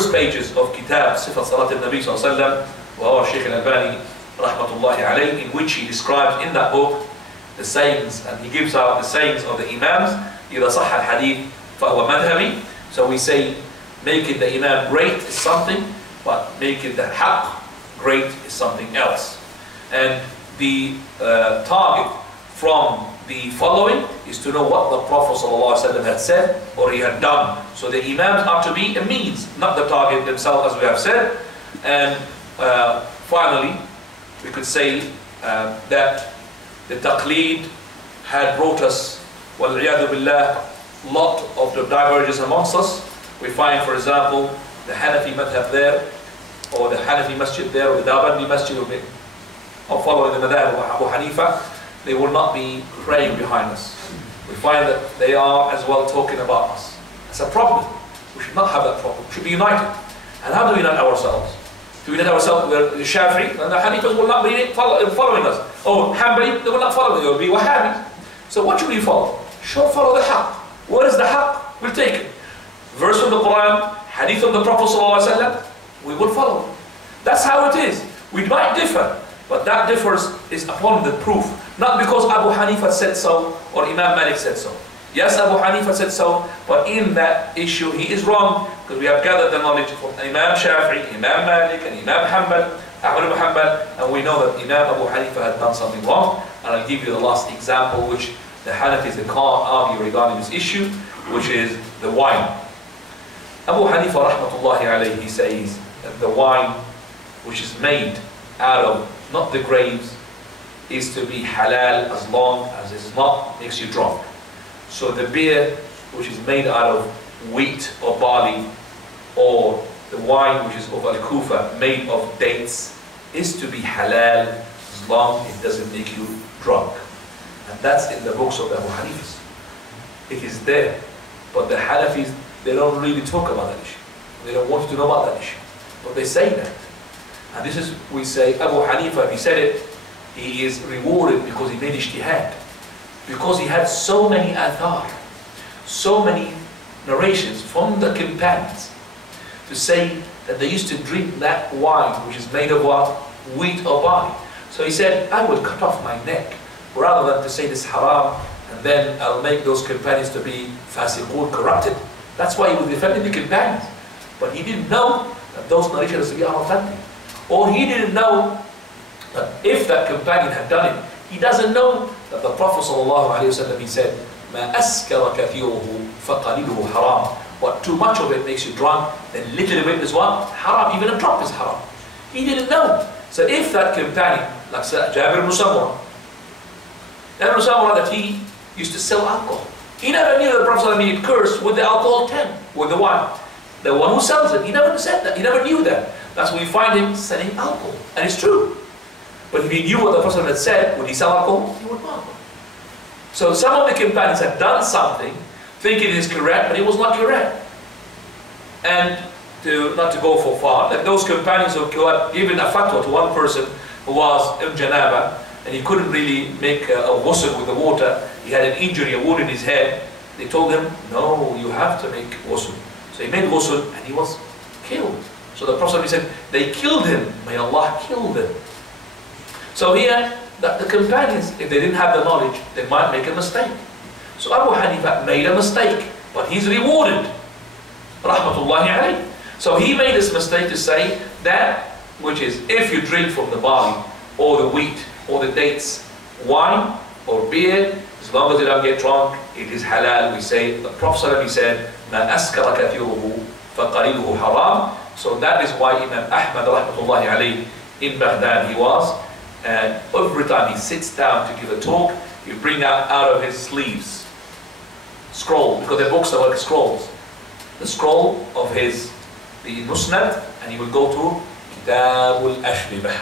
first pages of Kitab Sifat Salat al-Nabi sallallahu alayhi wa sallam, wa Shaykh al-Albani rahmatullahi alayhi, in which he describes in that book the sayings, and he gives out the sayings of the Imams. إذا صح الحديث فهو مذهبي. So we say, making the Imam great is something, but making the haqq great is something else. And the target from the following is to know what the Prophet ﷺ had said or he had done. So the Imams are to be a means, not the target themselves, as we have said. And finally, we could say that the taqleed had brought us, wal-'iyadhu billah, lot of the divergence amongst us. We find, for example, the Hanafi madhab there, or the Hanafi masjid there, or the Dabandi masjid, or following the madhab of Abu Hanifa, they will not be praying behind us. We find that they are as well talking about us. It's a problem. We should not have that problem. We should be united. And how do we unite ourselves? Do we unite ourselves with the Shafi'i? And the Hanifas will not be following us. Oh, Hanbali, they will not follow. They will be Wahhabi. So what should we follow? Should follow the haqq. What is the haqq? We'll take it. Verse from the Quran, hadith of the Prophet ﷺ, we will follow. That's how it is. We might differ, but that differs is upon the proof. Not because Abu Hanifa said so or Imam Malik said so. Yes, Abu Hanifa said so, but in that issue he is wrong, because we have gathered the knowledge from Imam Shafi'i, Imam Malik, and Imam Hanbal, Ahmad ibn Hanbal, and we know that Imam Abu Hanifa had done something wrong. And I'll give you the last example, which the Hanafis can't argue regarding this issue, which is the wine. Abu Hanifa rahmatullahi alayhi, he says that the wine which is made out of not the grapes is to be halal as long as it's not makes you drunk. So the beer which is made out of wheat or barley, or the wine which is of al-kufa made of dates, is to be halal as long as it doesn't make you drunk. And that's in the books of the Abu Hanifas. It is there. But the Hanafis, they don't really talk about that issue. They don't want to know about that issue. But they say that. And this is, we say, Abu Hanifa, if he said it, he is rewarded because he made ijtihad. Because he had so many athar, so many narrations from the companions to say that they used to drink that wine which is made of what? Wheat or barley. So he said, I will cut off my neck rather than to say this haram, and then I'll make those companions to be fasiqun, corrupted. That's why he was defending the companions. But he didn't know that those narrations to be authentic. Or he didn't know that if that companion had done it, he doesn't know that the Prophet ﷺ, he said, مَا أَسْكَرَ كَثِيرُهُ فَقَلِيلُهُ حَرَامٌ. What too much of it makes you drunk, then little bit is what? Haram. Even a drop is haram. He didn't know. So if that companion, like Jabir ibn Samurah, that he used to sell alcohol. He never knew that the Prophet ﷺ cursed with the alcohol 10, with the wine. The one who sells it, he never said that. He never knew that. That's why we find him selling alcohol. And it's true. But if he knew what the Prophet had said, would he sell alcohol? He would not. So some of the companions had done something, thinking it is correct, but it was not correct. And not to go for far, that those companions who had given a fatwa to one person who was in janaba, and he couldn't really make a ghusl with the water, he had an injury, a wound in his head, they told him, no, you have to make ghusl. So he made ghusl and he was killed. So the Prophet said, they killed him, may Allah kill them. So here, the companions, if they didn't have the knowledge, they might make a mistake. So Abu Hanifa made a mistake, but he's rewarded. Rahmatullahi alayhi. So he made this mistake to say that, which is, if you drink from the barley, or the wheat, or the dates, wine, or beer, as long as you don't get drunk, it is halal. We say, the Prophet said, مَا أَسْكَرَ كَثِيرُهُ فَقَلِيلُهُ حَرَامٌ. So that is why Imam Ahmad rahmatullahi alayhi in Baghdad he was, and every time he sits down to give a talk, he bring out of his sleeves scroll, because the books are like scrolls. The scroll of the Musnad, and he will go to Kitab al-Ashribah,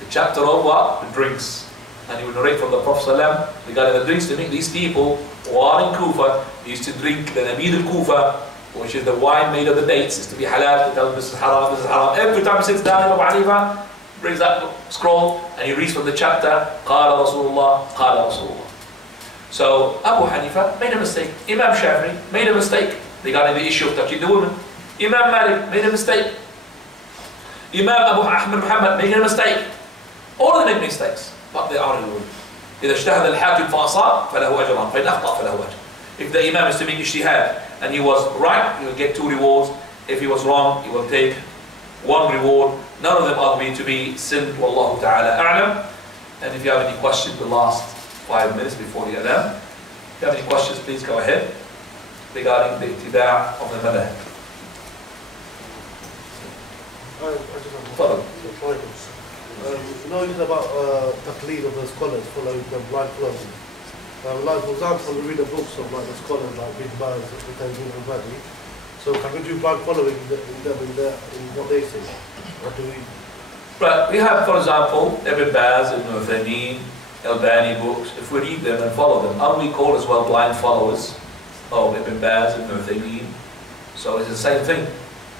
the chapter of what? The drinks. And he will narrate from the Prophet ﷺ regarding the drinks to make these people who are in Kufa, they used to drink the Nabid al-Kufa, which is the wine made of the dates, is to be halal, to tell them this is haram, this is haram. Every time he sits down, Abu Hanifa brings that scroll and he reads from the chapter, قال Rasulullah, قال Rasulullah. So Abu Hanifa made a mistake. Imam Shafi'i made a mistake regarding the issue of touching the woman. Imam Malik made a mistake. Imam Abu Ahmad Muhammad made a mistake. All of them make mistakes, but they are rewarded. إذا اجتهد الحاكم فأصاب فله أجران فإن أخطأ فله أجر. If the Imam is to make ijtihad and he was right, he will get 2 rewards. If he was wrong, he will take 1 reward. None of them are going to be sinned. Wallahu ta'ala a'lam. And if you have any questions, the last 5 minutes before the adhan. If you have any questions, please go ahead regarding the ittiba' of the madh. You know, it's about taqleed of the scholars, following the blind following. Like, for example, we read the books of like the scholars like Big Baz, Al-Bani. So can we do blind following in what they say? Or do we? Right, we have, for example, Ibn Baz, Ibn Uthaymeen, Al-Bani books. If we read them and follow them, are we called as well blind followers of Ibn Baz, Ibn Uthaymeen? So it's the same thing.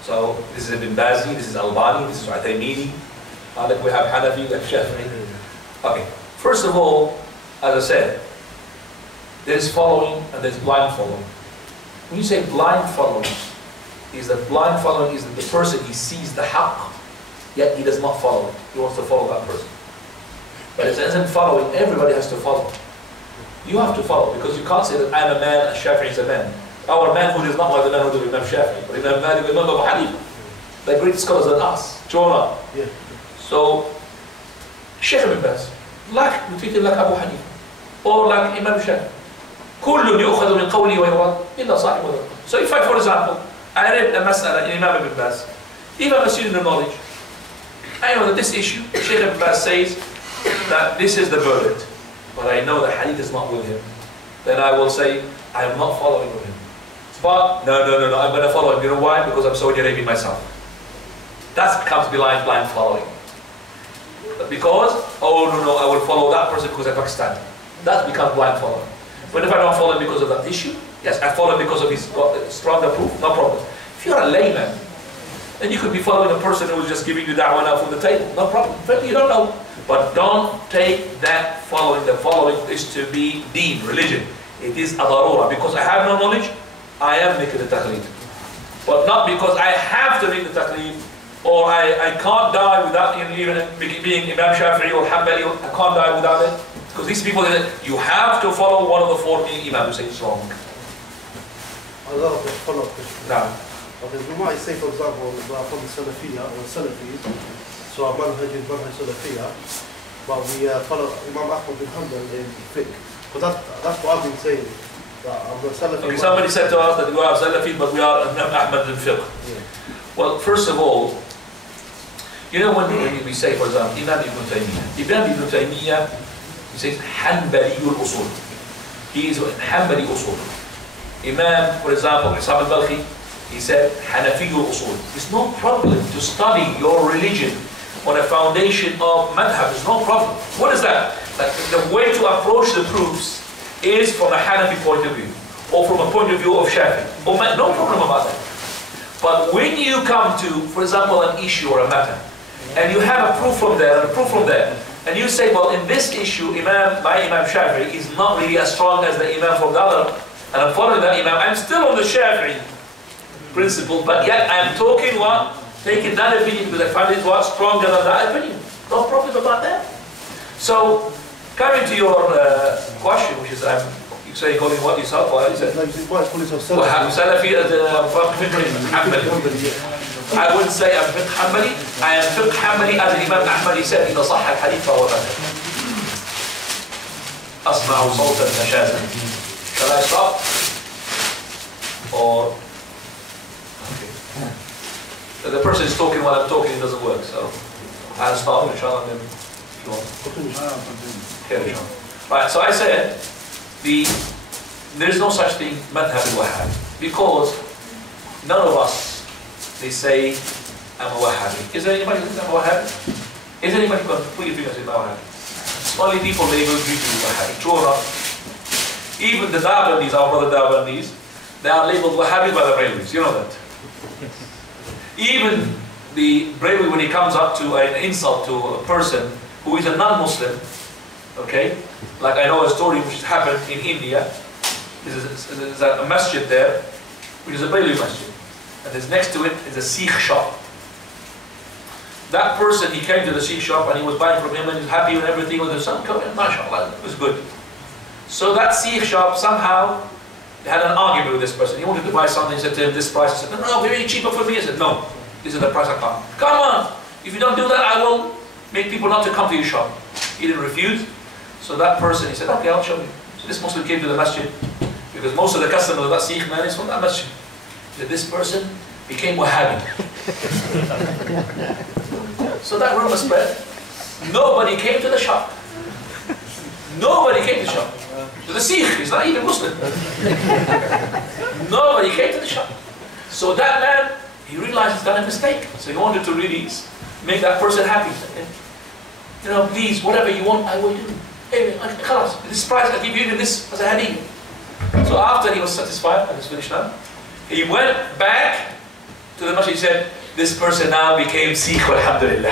So this is Ibn Bazi, this is Al-Bani, this is Uthaymeeni. Like we have Hanafi, like Shafi'i. Okay, first of all, as I said, there's following and there's blind following. When you say blind following, is that the person, he sees the haqq, yet he does not follow it. He wants to follow that person. But it isn't following, everybody has to follow. You have to follow, because you can't say that I'm a man and Shafi'i is a man. Our manhood is not like the manhood of Imam Shafi'i, but Imam Malik, Imam Abu Hanifa. They're great scholars than us. Jonah. Yeah. So, Sheikh Ibn Baz, like, we treat him like Abu Hanifa, or like Imam Shafi'i. كل يؤخذ من قوله ويرد إلا صاحب الرد. So if I, for example, I read a mas'ala in Imam Ibn Baz, if I'm a student of knowledge, I know that this issue, Sheikh Ibn Baz says that this is the verdict, but I know that hadith is not with him, then I will say, I am not following with him. But, no, I'm going to follow him. You know why? Because I'm Saudi Arabian myself. That becomes blind following. Because, oh no, I will follow that person because I'm Pakistani. That becomes blind following. But if I don't follow him because of that issue, yes, I follow him because of his stronger proof, no problem. If you're a layman, then you could be following a person who is just giving you da'wah now from the table, no problem. But you don't know. But don't take that following. The following is to be deen, religion. It is a darura. Because I have no knowledge, I am making the taqleed. But not because I have to make the taqleed, or I can't die without even being Imam Shafi'i or Hanbali, I can't die without it. Because these people, you have to follow one of the 4 Imams who say it's wrong. I love the follow-up question. No. Okay, we might say, for example, we're from the Salafiyya or Salafis, so our manhaj is manhaj Salafiyya, but we follow Imam Ahmad bin Hanbal in fiqh. Because that's what I've been saying. I'm a Salafi. Okay, somebody said to us that we are Salafis, but we are Imam Ahmad in fiqh. Yeah. Well, first of all, you know when we say, for example, Imam Ibn Taymiyyah. Imam Ibn Taymiyyah, he says, Hanbaliyul Usul. He is Hanbali Usul. Imam, for example, Isam al-Balkhi, he said, Hanafiyul Usul. It's no problem to study your religion on a foundation of madhab. It's no problem. What is that? Like the way to approach the proofs is from a Hanafi point of view, or from a point of view of Shafi. No problem about that. But when you come to, for example, an issue or a matter, and you have a proof from there and a proof from there, and you say, well, in this issue, my Imam Shafi'i is not really as strong as the Imam from the other, and I'm following that Imam, I'm still on the Shafi'i principle, but yet I'm talking what? Taking that opinion because I find it was stronger than that opinion. No problem about that. So, coming to your question, which is, you say calling what yourself, or is it? Like, you might call yourself Well, Salafi. Salafi, I wouldn't say I'm fiqh Hanbali. I am fiqh Hanbali as Imam Ahmad said, إذا صح الحديث فهو مذهب. أسمع صوتا نشازا. Shall I stop? Or okay. So the person is talking while I'm talking, it doesn't work. So I'll start, inshallah, and then if you want. Okay, inshallah. Right. So I said there is no such thing madhab al-Wahhabi because none of us. They say, I'm a Wahhabi. Is there anybody who says I'm a Wahhabi? Is there anybody who can put your finger and say, I'm a Wahhabi? Only people labeled you to be Wahhabi. True or not? Even the Darbandis, our brother Darbandis, they are labeled Wahhabi by the Brahmins. You know that. Even the Brahmin, when he comes up to an insult to a person who is a non-Muslim, okay? Like I know a story which happened in India. There's a masjid there, which is a Brahmin masjid. and there's next to it is a Sikh shop. That person, he came to the Sikh shop and he was buying from him and he was happy with everything with his son coming, mashallah, it was good. So that Sikh shop somehow had an argument with this person. He wanted to buy something, he said to him, this price. He said, no, very cheaper for me. He said, no, this is the price I come. Come on, if you don't do that, I will make people not to come to your shop. He didn't refuse. So that person, he said, okay, I'll show you. So this Muslim came to the masjid, because most of the customers of that Sikh man is from that masjid. He said, this person became Wahhabi. So that rumor spread. Nobody came to the shop. Nobody came to the shop. So the Sikh is not even Muslim. Nobody came to the shop. So that man, he realized he's done a mistake. So he wanted to really make that person happy. You know, please, whatever you want, I will do. Hey, khalas, this price, I'll give you even this as a hadith. So after he was satisfied, and it's finished now, he went back to the masjid. He said, this person now became Sikh, alhamdulillah.